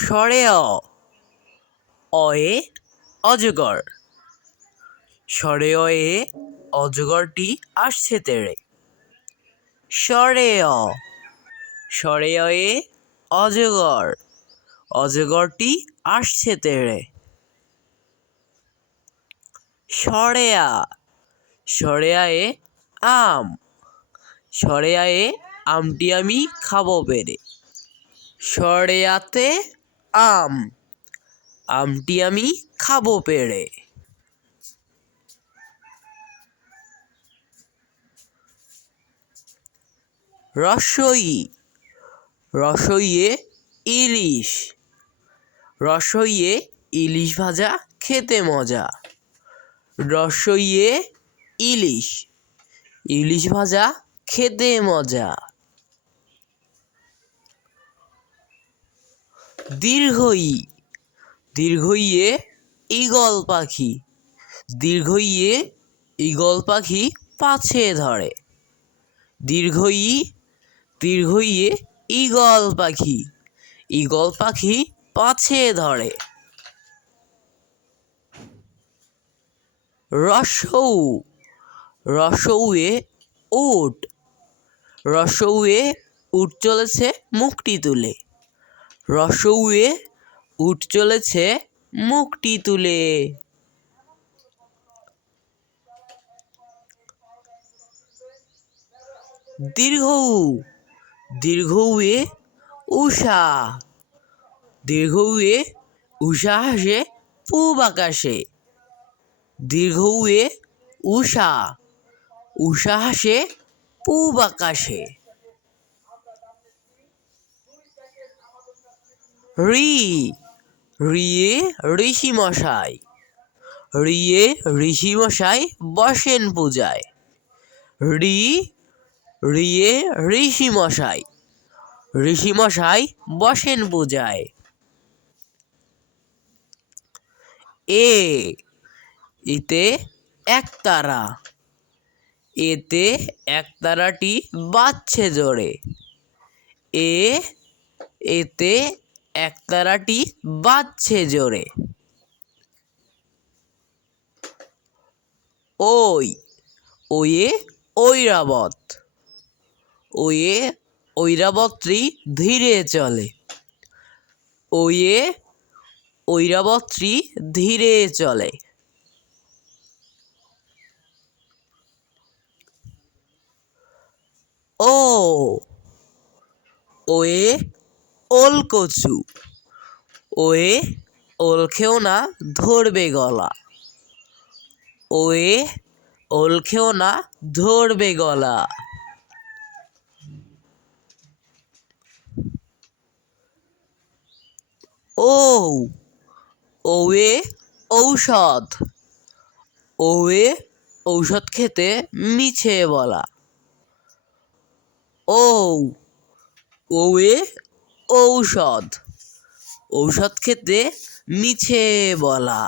স্বরে অয়ে অজগর। স্বরে অয়ে অজগরটি আসছে তেড়ে। স্বরে স্বরে অয়ে অজগর, অজগরটি আসছে তেড়ে। স্বরে স্বরে আয়ে আম, স্বরে আয়ে আমটি আমি খাবো পেরে। স্বরে আতে আম, আমটি আমি খাবো পেড়ে। রসই রসইয়ে ইলিশ, রসইয়ে ইলিশ ভাজা খেতে মজা। রসইয়ে ইলিশ, ইলিশ ভাজা খেতে মজা। দীর্ঘই দীর্ঘইয়ে ঈগল পাখি, দীর্ঘইয়ে ঈগল পাখি পাছে ধরে। দীর্ঘইয়ে ঈগল পাখি, ঈগল পাখি পাছে ধরে। রসৌ রসৌয়ে উট, রসৌয়ে উট চলেছে মুখটি তুলে। রসৌয়ে উট চলেছে মুখটি তুলে। দীর্ঘৌ দীর্ঘৌয়ে উষা, দীর্ঘৌয়ে উষা হাসে পূব আকাশে। দীর্ঘৌয়ে উষা, উষা হাসে পূব আকাশে। রিয়ে ঋষি মশাই, রিয়ে ঋষি মশাই বসেন পূজায়। রিয়ে ঋষি মশাই, ঋষি মশাই বসেন পূজায়। এতে একতারা, এতে একতারাটি বাজছে জোরে। এতে একতারাটি বাজছে জোরে। ওয়ে ঐরাবত, ওয়ে ঐরাবতটি ধীরে চলে। ওয়ে ঐরাবতটি ধীরে চলে। ওয়ে ওলকচু, ওয়ে ওল খেও না ধরবে গলা। ওয়ে ওল খেও না ধরবে গলা। ওয়ে ঔষধ, ওয়ে ঔষধ খেতে মিছে বলা। ওয়ে ঔষধ, ঔষধ খেতে মিছে বলা।